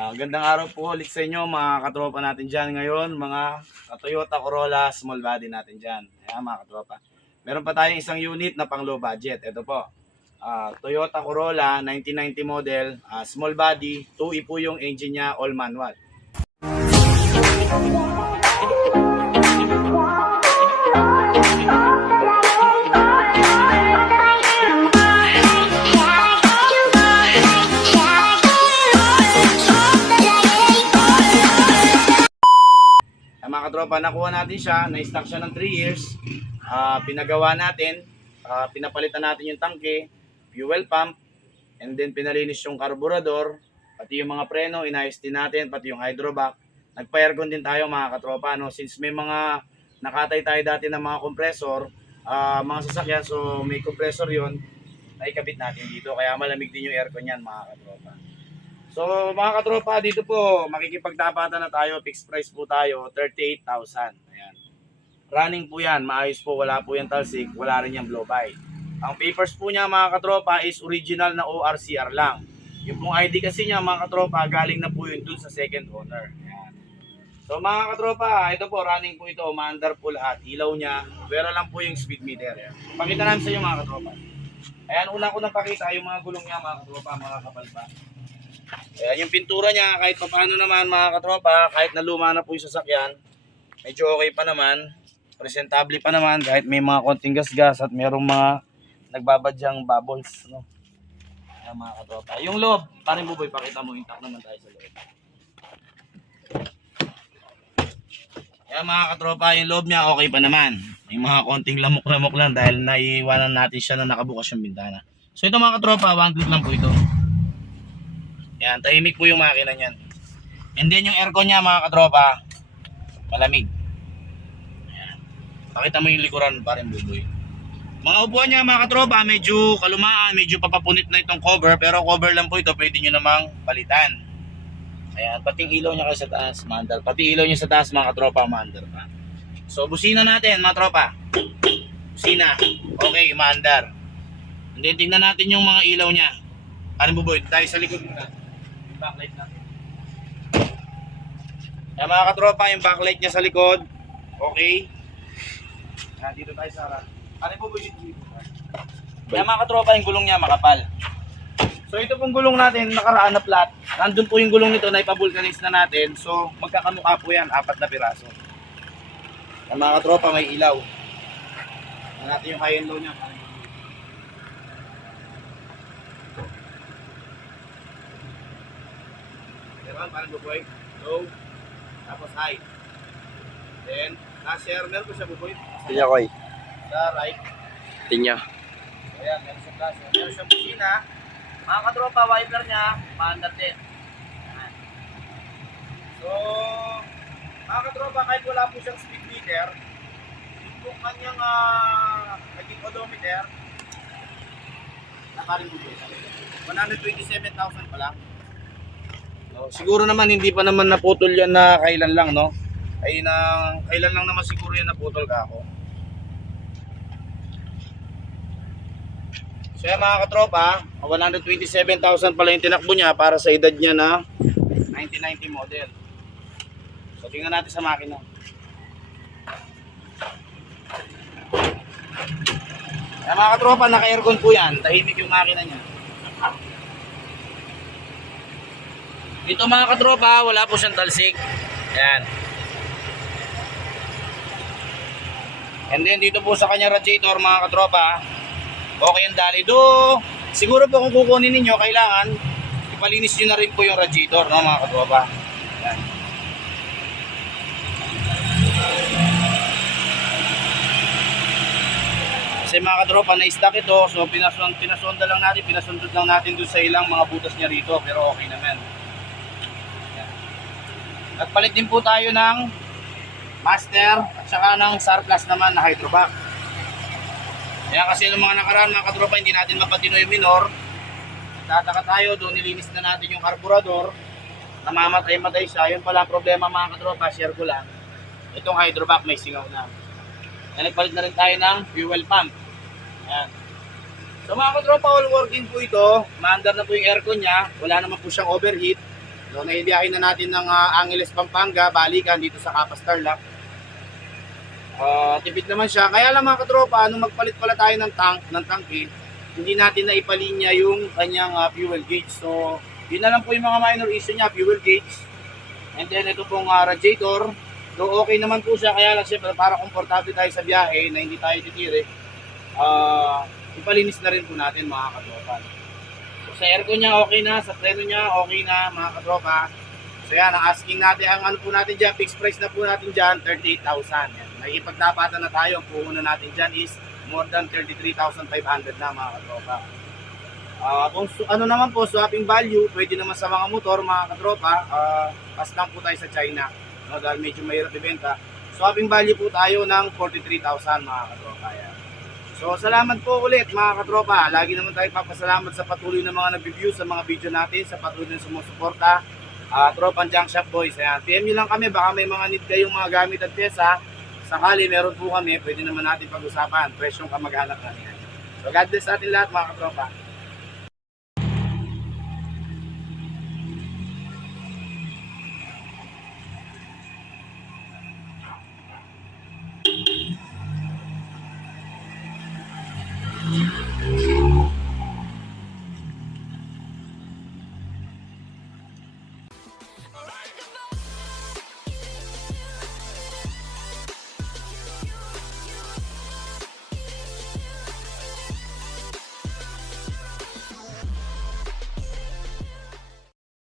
Gandang araw po ulit sa inyo mga katropa natin dyan ngayon, mga Toyota Corolla small body natin dyan. Ayan mga katropa. Meron pa tayong isang unit na pang low budget. Ito po, Toyota Corolla 1990 model, small body, 2E po yung engine niya, all manual. Mga katropa, nakuha natin siya, na-stock siya ng 3 years. Pinagawa natin, pinapalitan natin yung tangke, fuel pump, and then pinalinis yung carburetor, pati yung mga preno, inayos din natin, pati yung hydrovac. Nagpa-aircon din tayo mga katropa, no? Since may mga nakatay tayo dati ng mga compressor, mga sasakyan, so may compressor yon, naikabit natin dito, kaya malamig din yung aircon yan mga katropa. So mga katropa, dito po makikipagtapatan na tayo, fixed price po tayo, 38,000. Ayan. Running po yan, maayos po, wala po yan talsik, wala rin yung blow by. Ang papers po niya mga katropa is original na ORCR lang. Yung pong ID kasi niya mga katropa, galing na po yun dun sa second owner. Ayan. So mga katropa, ito po, running po ito, maandar po lahat. Ilaw niya, pera lang po yung speed meter. Ayan. Pakita namin sa inyo mga katropa. Ayan, una ko nang pakita yung mga gulong niya mga katropa, mga kapal pa. Ayan, yung pintura niya, kahit pa paano naman mga katropa, kahit na luma na po yung sasakyan, medyo okay pa naman, presentable pa naman, kahit may mga konting gasgas at mayroong mga nagbabadyang bubbles, no? Ayan mga katropa. Yung loob, parin buboy, pakita mo, intact naman tayo sa loob. Ayan mga katropa, yung loob niya okay pa naman. May mga konting lamok-lamok lang dahil naiiwanan natin siya na nakabukas yung bintana. So ito mga katropa, one click lang po ito. Yan, tahimik po yung makina niyan. And then yung aircon niya mga katropa, malamig. Ayan. Pakita mo yung likuran, parin buboy. Mga upuan niya mga katropa, medyo kalumaan, medyo papapunit na itong cover, pero cover lang po ito, pwede nyo namang palitan. Ayan, pati ilaw niya kasi sa taas, maandar. Pati ilaw niya sa taas mga katropa, maandar pa. So busina natin mga tropa. Busina, okay, maandar. And then tingnan natin yung mga ilaw niya. Parin buboy, tayo sa likod muna. Backlight natin. Yan mga katropa, yung backlight niya sa likod. Okay. Yan, dito tayo sa harap. Ano po dito? Yan mga katropa, yung gulong niya makapal. So ito pong gulong natin, nakaraan na flat. Nandun po yung gulong nito na ipavulcanize na natin. So magkakamukha po yan, 4 na piraso. Yan mga katropa, may ilaw. Yan natin yung high and low niya. Parang buboy, low, tapos high. Then, share, meron ko siya buboy. Tinya ko eh. Sa right. Tinya. Ayan, meron siya share. Meron siyang busina. Mga katropa, wiper niya, maandar din. Ayan. So, mga katropa, kahit wala po siyang speed meter, yung kanyang naging odometer, nakarin buboy. 127,000 pa lang. No, siguro naman hindi pa naman naputol yan na kailan lang, no? Kailan lang naman siguro yan naputol ka ako. So yan mga katropa, 127,000 pala yung tinakbo niya para sa edad niya na 1990 model. So tingnan natin sa makina. Yan mga katropa, naka-aircon po yan, tahimik yung makina niya. Ito mga katropa, wala po siyang talsik. Ayan. And then dito po sa kanya radiator mga katropa, okay ang dali. Siguro po kung kukunin ninyo, kailangan ipalinis nyo na rin po yung radiator, no mga katropa. Ayan. Kasi mga katropa, na-stock ito. So pinasundot lang natin doon sa ilang mga butas niya rito. Pero okay naman. Nagpalit din po tayo ng master at saka ng surplus naman na hydrovac. Kaya kasi ng mga nakaraan mga katropa, hindi natin mapatino yung minor. Tataka tayo, doon nilinis na natin yung carburetor. Namamatay-matay siya. Yun pala ang problema mga katropa, share ko lang. Itong hydrovac may singaw na. Kaya nagpalit na rin tayo ng fuel pump. Ayan. So mga katropa, all working po ito. Maandar na po yung aircon niya. Wala naman po siyang overheat. So, naibiyahin na natin ng Angeles, Pampanga, balikan dito sa Capas Tarlac. Tipid naman siya. Kaya lang mga katropa, nung magpalit pala tayo ng tangke, hindi natin na ipalinya yung kanyang fuel gauge. So, yun na lang po yung mga minor issue niya, fuel gauge. And then ito pong radiator. So, okay naman po siya. Kaya lang siyempre, para komportable tayo sa biyahe na hindi tayo titirik, ipalinis na rin po natin mga katropa. So, sa aircon niya okay na, sa preno niya okay na mga katropa. So yan, ang asking natin, ang ano po natin dyan, fixed price na po natin dyan, 38,000. Yan. Nakikipagtapatan na tayo, ang puhunan natin dyan is more than 33,500 na mga katropa. Kung ano naman po, swapping value, pwede naman sa mga motor mga katropa, pas lang po tayo sa China, no, dahil medyo mahirap ibenta. Swapping value po tayo ng 43,000 mga katropa. Yan. So, salamat po ulit mga katropa. Lagi naman tayo papasalamat sa patuloy na mga nag-review sa mga video natin, sa patuloy na sumusuporta. Tropan Junk Shop Boys. Ayan. PM nyo lang kami, baka may mga need kayong mga gamit at pyesa. Sakali meron po kami, pwede naman natin pag-usapan. Presyong kamag-anak lang yan. So, God bless natin lahat mga katropa.